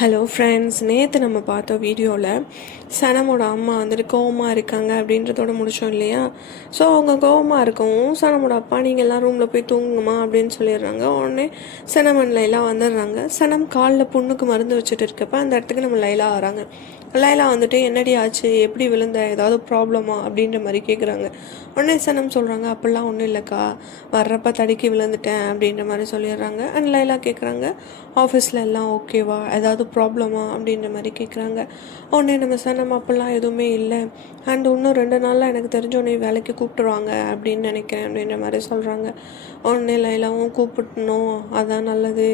Hello friends, நேற்று நம்ம பார்த்த வீடியோவில் சனமோட அம்மா வந்துட்டு கோவமாக இருக்காங்க அப்படின்றதோட முடித்தோம் இல்லையா? ஸோ அவங்க கோவமாக இருக்கவும் சனமோட அப்பா நீங்கள் எல்லாம் ரூமில் போய் தூங்குமா அப்படின்னு சொல்லிடுறாங்க. உடனே சனம் அண்ட் லைலா வந்துடுறாங்க. சனம் காலில் புண்ணுக்கு மருந்து வச்சுட்டு இருக்கப்போ அந்த இடத்துக்கு நம்ம லைலா வராங்க. லைலா வந்துட்டு என்னடி ஆச்சு, எப்படி விழுந்த, ஏதாவது ப்ராப்ளமா அப்படின்ற மாதிரி கேட்குறாங்க. உடனே சனம் சொல்கிறாங்க, அப்படிலாம் ஒன்றும் இல்லைக்கா, வர்றப்ப தடுக்கி விழுந்துட்டேன் அப்படின்ற மாதிரி சொல்லிடுறாங்க. அண்ட் லைலா கேட்குறாங்க, ஆஃபீஸில் எல்லாம் ஓகேவா, ஏதாவது ப்ராப்ளமா அப்படின்ற மாதிரி கேட்குறாங்க. உடனே நம்ம சனம் அப்படிலாம் எதுவுமே இல்லை, அண்ட் இன்னும் 2 நாளில் எனக்கு தெரிஞ்சோடனே வேலைக்கு கூப்பிட்டுருவாங்க அப்படின்னு நினைக்கிறேன் அப்படின்ற மாதிரி சொல்கிறாங்க. உடனே லைலாவும் கூப்பிட்டணும், அதான் நல்லது,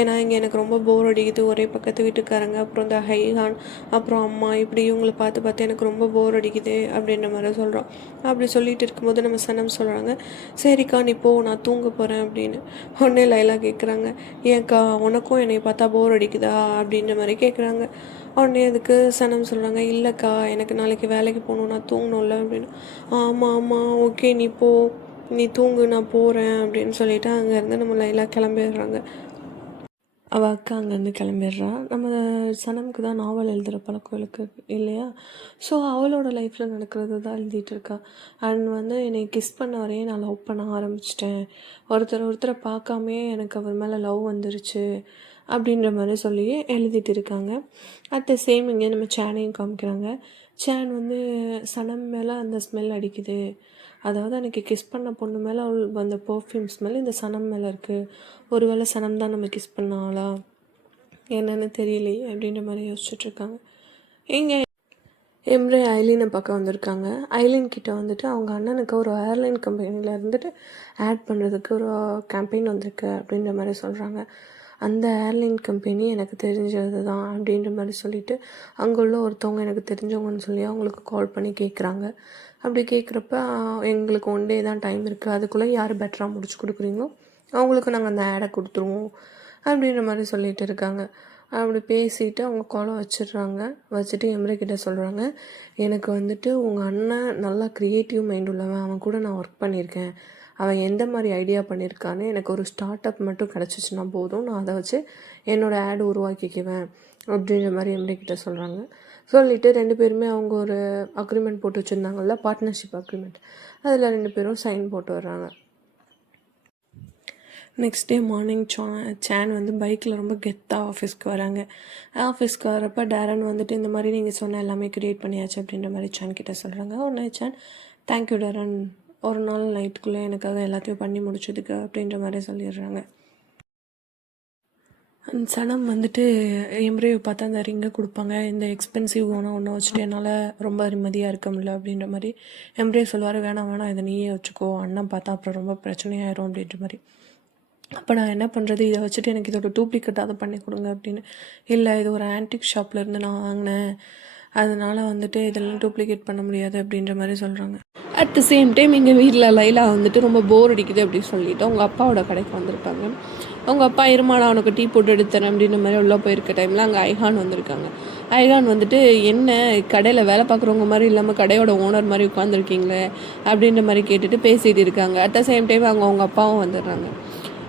ஏன்னா இங்கே எனக்கு ரொம்ப போர் அடிக்குது, ஒரே பக்கத்து வீட்டுக்காரங்க, அப்புறம் இந்த ஹைஹான், அப்புறம் அம்மா, இப்படி இவங்களை பார்த்து பார்த்து எனக்கு ரொம்ப போர் அடிக்குது அப்படின்ற மாதிரி சொல்கிறோம். அப்படி சொல்லிட்டு இருக்கும்போது நம்ம சனம் சொல்கிறாங்க, சரிக்கா நீ போ, நான் தூங்க போகிறேன் அப்படின்னு. உடனே லைலா கேட்குறாங்க, ஏன்க்கா உனக்கும் என்னை பார்த்தா போர் அடிக்குதா அப்படின்ற மாதிரி கேட்குறாங்க. உடனே அதுக்கு சனம் சொல்கிறாங்க, இல்லைக்கா எனக்கு நாளைக்கு வேலைக்கு போகணும், நான் தூங்கணும்ல அப்படின்னு. ஆமாம் ஆமாம், ஓகே நீ போ, நீ தூங்கு, நான் போகிறேன் அப்படின்னு சொல்லிவிட்டு அங்கேருந்து நம்ம லைலா கிளம்பிடுறாங்க. அவள் அக்கா அங்கேருந்து கிளம்பிடுறா. நம்ம சனமுக்கு தான் நாவல் எழுதுகிற பழக்கம் இல்லையா? ஸோ அவளோட லைஃப்பில் நடக்கிறது தான் எழுதிட்டு இருக்கா. அண்ட் என்னை கிஸ் பண்ண வரையே நான் லவ் பண்ண ஆரம்பிச்சிட்டேன், ஒருத்தரை பார்க்காமே எனக்கு அவர் மேலே லவ் வந்துருச்சு அப்படின்ற மாதிரி சொல்லி எழுதிட்டு இருக்காங்க. அட் த சேம் இங்கே நம்ம சேனையும் காமிக்கிறாங்க. சேன் சனம் மேலே அந்த ஸ்மெல் அடிக்குது, அதாவது எனக்கு கிஸ் பண்ண பொண்ணு மேலே அவள் அந்த பர்ஃப்யூம் ஸ்மெல் இந்த சனம் மேலே இருக்குது, ஒருவேளை சனம் தான் நம்ம கிஸ் பண்ணாளா என்னன்னு தெரியலையே அப்படின்ற மாதிரி யோசிச்சுட்ருக்காங்க. இங்கே எம்ரே ஐலினை பார்க்க வந்திருக்காங்க. ஐலின் கிட்ட அவங்க அண்ணனுக்கு ஒரு ஏர்லைன் கம்பெனியில் இருந்துட்டு ஆட் பண்ணுறதுக்கு ஒரு கேம்பெயின் வந்திருக்கு அப்படின்ற மாதிரி சொல்கிறாங்க. அந்த ஏர்லைன் கம்பெனி எனக்கு தெரிஞ்சது தான் அப்படின்ற மாதிரி சொல்லிவிட்டு அங்கே உள்ள ஒருத்தவங்க எனக்கு தெரிஞ்சவங்கன்னு சொல்லி அவங்களுக்கு கால் பண்ணி கேட்குறாங்க. அப்படி கேட்குறப்ப எங்களுக்கு 1 டே தான் டைம் இருக்குது, அதுக்குள்ளே யார் பெட்டராக முடிச்சு கொடுக்குறீங்களோ அவங்களுக்கு நாங்கள் அந்த ஆடை கொடுத்துருவோம் அப்படின்ற மாதிரி சொல்லிகிட்டு இருக்காங்க. அப்படி பேசிட்டு அவங்க காலை வச்சுட்டு எம்ரே கிட்ட சொல்கிறாங்க, எனக்கு உங்கள் அண்ணன் நல்லா க்ரியேட்டிவ் மைண்ட் உள்ளவன், அவன் கூட நான் ஒர்க் பண்ணியிருக்கேன், அவன் எந்த மாதிரி ஐடியா பண்ணியிருக்கான்னு எனக்கு ஒரு ஸ்டார்ட் அப் மட்டும் கிடச்சிச்சின்னா போதும், நான் அதை வச்சு என்னோடய ஆட் உருவாக்கிக்குவேன் அப்படின்ற மாதிரி எம்ரே கிட்ட சொல்கிறாங்க. சொல்லிவிட்டு 2 பேருமே அவங்க ஒரு அக்ரிமெண்ட் போட்டு வச்சுருந்தாங்கல்ல, பார்ட்னர்ஷிப் அக்ரிமெண்ட், அதில் 2 பேரும் சைன் போட்டு வர்றாங்க. நெக்ஸ்ட் டே மார்னிங் சேன் பைக்கில் ரொம்ப கெத்தாக ஆஃபீஸ்க்கு வராங்க. ஆஃபீஸ்க்கு வரப்போ டேரன் இந்த மாதிரி நீங்கள் சொன்ன எல்லாமே க்ரியேட் பண்ணியாச்சு அப்படின்ற மாதிரி சேன் கிட்டே சொல்கிறாங்க. உடனே சேன், தேங்க்யூ டேரன், ஒரு நாள் நைட்டுக்குள்ளே எனக்காக எல்லாத்தையும் பண்ணி முடிச்சதுக்கு அப்படின்ற மாதிரி சொல்லிடுறாங்க. அந்த சனம் எம்ப்ரேவை பார்த்தா அந்த ரிங்கை கொடுப்பாங்க, இந்த எக்ஸ்பென்சிவ் ஒன்று வச்சுட்டு என்னால் ரொம்ப நிம்மதியாக இருக்க முடியல அப்படின்ற மாதிரி. எம்ப்ரே சொல்லுவார், வேணாம் இதை நீயே வச்சுக்கோ, அண்ணன் பார்த்தா அப்புறம் ரொம்ப பிரச்சனையாயிரும் அப்படின்ற மாதிரி. அப்போ நான் என்ன பண்ணுறது, இதை வச்சுட்டு எனக்கு இதோட டூப்ளிகேட்டாக பண்ணி கொடுங்க அப்படின்னு. இல்லை, இது ஒரு ஆன்டிக் ஷாப்லேருந்து நான் வாங்கினேன், அதனால் இதெல்லாம் டூப்ளிகேட் பண்ண முடியாது அப்படின்ற மாதிரி சொல்கிறாங்க. அட் த சேம் டைம் எங்கள் வீட்டில் லைலா ரொம்ப போர் அடிக்குது அப்படின்னு சொல்லிவிட்டு அவங்க அப்பாவோட கடைக்கு வந்திருப்பாங்க. அவங்க அப்பா, இருமாடா அவனுக்கு டீ போட்டு எடுத்தேன் அப்படின்ற மாதிரி உள்ளே போயிருக்க டைமில் அங்கே ஐஹான் வந்திருக்காங்க. ஐஹான் என்ன கடையில் வேலை பார்க்குறவங்க மாதிரி இல்லாமல் கடையோட ஓனர் மாதிரி உட்காந்துருக்கீங்களே அப்படின்ற மாதிரி கேட்டுட்டு பேசிகிட்டு இருக்காங்க. அட் த சேம் டைம் அவங்க அப்பாவும் வந்துடுறாங்க.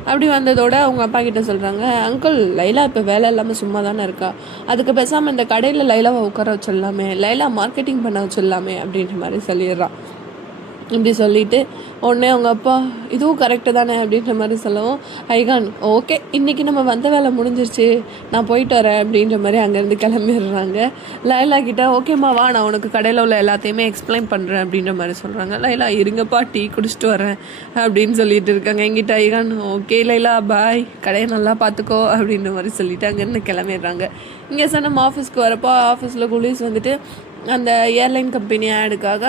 அப்படி வந்ததோட அவங்க அப்பா கிட்ட சொல்கிறாங்க, அங்கிள் லைலா இப்போ வேலை இல்லாமல் சும்மா தானே இருக்கா, அதுக்கு பேசாமல் இந்த கடையில் லைலாவை உட்கார வச்சிடலாமே, லைலா மார்க்கெட்டிங் பண்ண வச்சிடலாமே அப்படின்ற மாதிரி சொல்லிடுறான். இப்படி சொல்லிவிட்டு உடனே அவங்க அப்பா, இதுவும் கரெக்டு தானே அப்படின்ற மாதிரி சொல்லவும் ஐகான், ஓகே இன்றைக்கி நம்ம வந்த வேலை முடிஞ்சிருச்சு, நான் போயிட்டு வரேன் அப்படின்ற மாதிரி அங்கேருந்து கிளம்பிடுறாங்க. லைலா கிட்ட, ஓகேம்மா வா, நான் உனக்கு கடையில் உள்ள எல்லாத்தையுமே எக்ஸ்பிளைன் பண்ணுறேன் அப்படின்ற மாதிரி சொல்கிறாங்க. லைலா, இருங்கப்பா டீ குடிச்சிட்டு வரேன் அப்படின்னு சொல்லிட்டு இருக்காங்க. எங்கிட்ட ஐகான், ஓகே லைலா பாய், கடையை நல்லா பார்த்துக்கோ அப்படின்ற மாதிரி சொல்லிவிட்டு அங்கேருந்து கிளம்பிடுறாங்க. இங்கே சார் நம்ம ஆஃபீஸ்க்கு வரப்போ ஆஃபீஸில் குலீஸ் அந்த ஏர்லைன் கம்பெனி ஆடுக்காக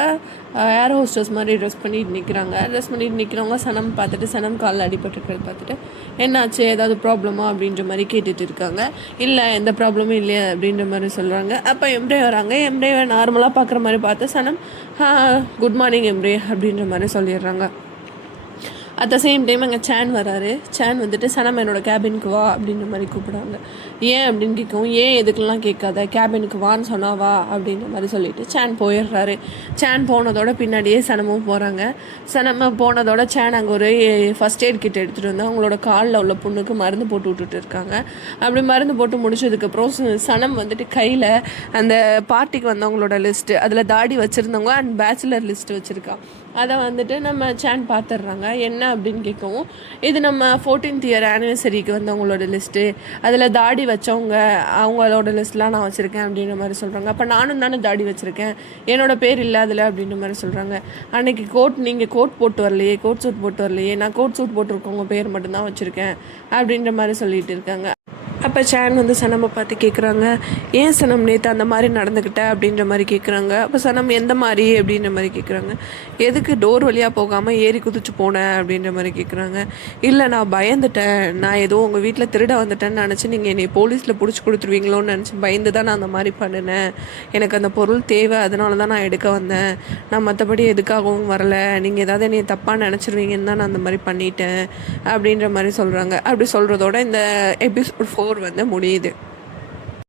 ஏர் ஹோஸ்டர்ஸ் மாதிரி ட்ரெஸ் பண்ணிட்டு நிற்கிறவங்க சனம் பார்த்துட்டு, சனம் காலில் அடிபட்டுருக்கிறது பார்த்துட்டு, என்னாச்சு ஏதாவது ப்ராப்ளமா அப்படின்ற மாதிரி கேட்டுட்டு இருக்காங்க. இல்லை எந்த ப்ராப்ளமும் இல்லையா அப்படின்ற மாதிரி சொல்கிறாங்க. அப்போ எம்ரே வராங்க. எம்ரேவை நார்மலாக பார்க்குற மாதிரி பார்த்து சனம், குட் மார்னிங் எம்ரே அப்படின்ற மாதிரி சொல்லிடுறாங்க. அட் த சேம் டைம் அங்கே சேன் வராரு. சேன் வந்துட்டு சனம் என்னோட கேபினுக்கு வா அப்படின்ற மாதிரி கூப்பிடுறாங்க. ஏன் அப்படின்னு கேட்கவும், ஏன் எதுக்கெல்லாம் கேட்காத, கேபினுக்கு வான்னு சொன்னா வா அப்படின்ற மாதிரி சொல்லிட்டு சேன் போயிடுறாரு. சேன் போனதோட பின்னாடியே சனமும் போகிறாங்க. சனம போனதோட சேன் அங்கே ஒரு ஃபஸ்ட் எய்ட் கிட் எடுத்துகிட்டு வந்து அவங்களோட காலில் உள்ள புண்ணுக்கு மருந்து போட்டு விட்டுட்டு இருக்காங்க. அப்படி மருந்து போட்டு முடிச்சதுக்கப்புறம் சனம் வந்துட்டு கையில் அந்த பார்ட்டிக்கு வந்தவங்களோட லிஸ்ட்டு, அதில் தாடி வச்சுருந்தவங்க அண்ட் பேச்சுலர் லிஸ்ட்டு வச்சுருக்கா. அதை வந்துட்டு நம்ம சேன் பார்த்துட்றாங்க. என்ன அப்படின்னு கேட்கவும், இது நம்ம 14th இயர் ஆனிவர்சரிக்கு வந்தவங்களோட லிஸ்ட்டு, அதில் தாடி வச்சவங்க அவங்களோட லிஸ்ட்லாம் நான் வச்சுருக்கேன் அப்படின்ற மாதிரி சொல்கிறாங்க. அப்போ நானும் தானே தாடி வச்சுருக்கேன், என்னோடய பேர் இல்லை அதில் அப்படின்ற மாதிரி சொல்கிறாங்க. அன்றைக்கி நீங்கள் கோட் போட்டு வரலையே, கோட் சூட் போட்டு வரலையே, நான் கோட் சூட் போட்டிருக்கவங்க பேர் மட்டும்தான் வச்சுருக்கேன் அப்படின்ற மாதிரி சொல்லிட்டு இருக்காங்க. அப்போ சேன் வந்து சனமை பார்த்து கேட்குறாங்க, ஏன் சனம் நேற்று அந்த மாதிரி நடந்துக்கிட்ட அப்படின்ற மாதிரி கேட்குறாங்க. அப்போ சனம் எந்த மாதிரி அப்படின்ற மாதிரி கேட்குறாங்க. எதுக்கு டோர் வழியாக போகாமல் ஏறி குதிச்சு போனேன் அப்படின்ற மாதிரி கேட்குறாங்க. இல்லை நான் பயந்துட்டேன், நான் ஏதோ உங்கள் வீட்டில் திருட வந்துட்டேன்னு நினச்சி நீங்கள் என்னை போலீஸில் பிடிச்சி கொடுத்துருவீங்களோன்னு நினச்சி பயந்து தான் நான் அந்த மாதிரி பண்ணினேன். எனக்கு அந்த பொருள் தேவை, அதனால தான் நான் எடுக்க வந்தேன். நான் மற்றபடி எதுக்காகவும் வரலை, நீங்கள் ஏதாவது என்னை தப்பாக நினச்சிருவீங்கன்னு தான் நான் அந்த மாதிரி பண்ணிட்டேன் அப்படின்ற மாதிரி சொல்கிறாங்க. அப்படி சொல்கிறதோட இந்த எபிசோட் 4 வந்து முடியுது.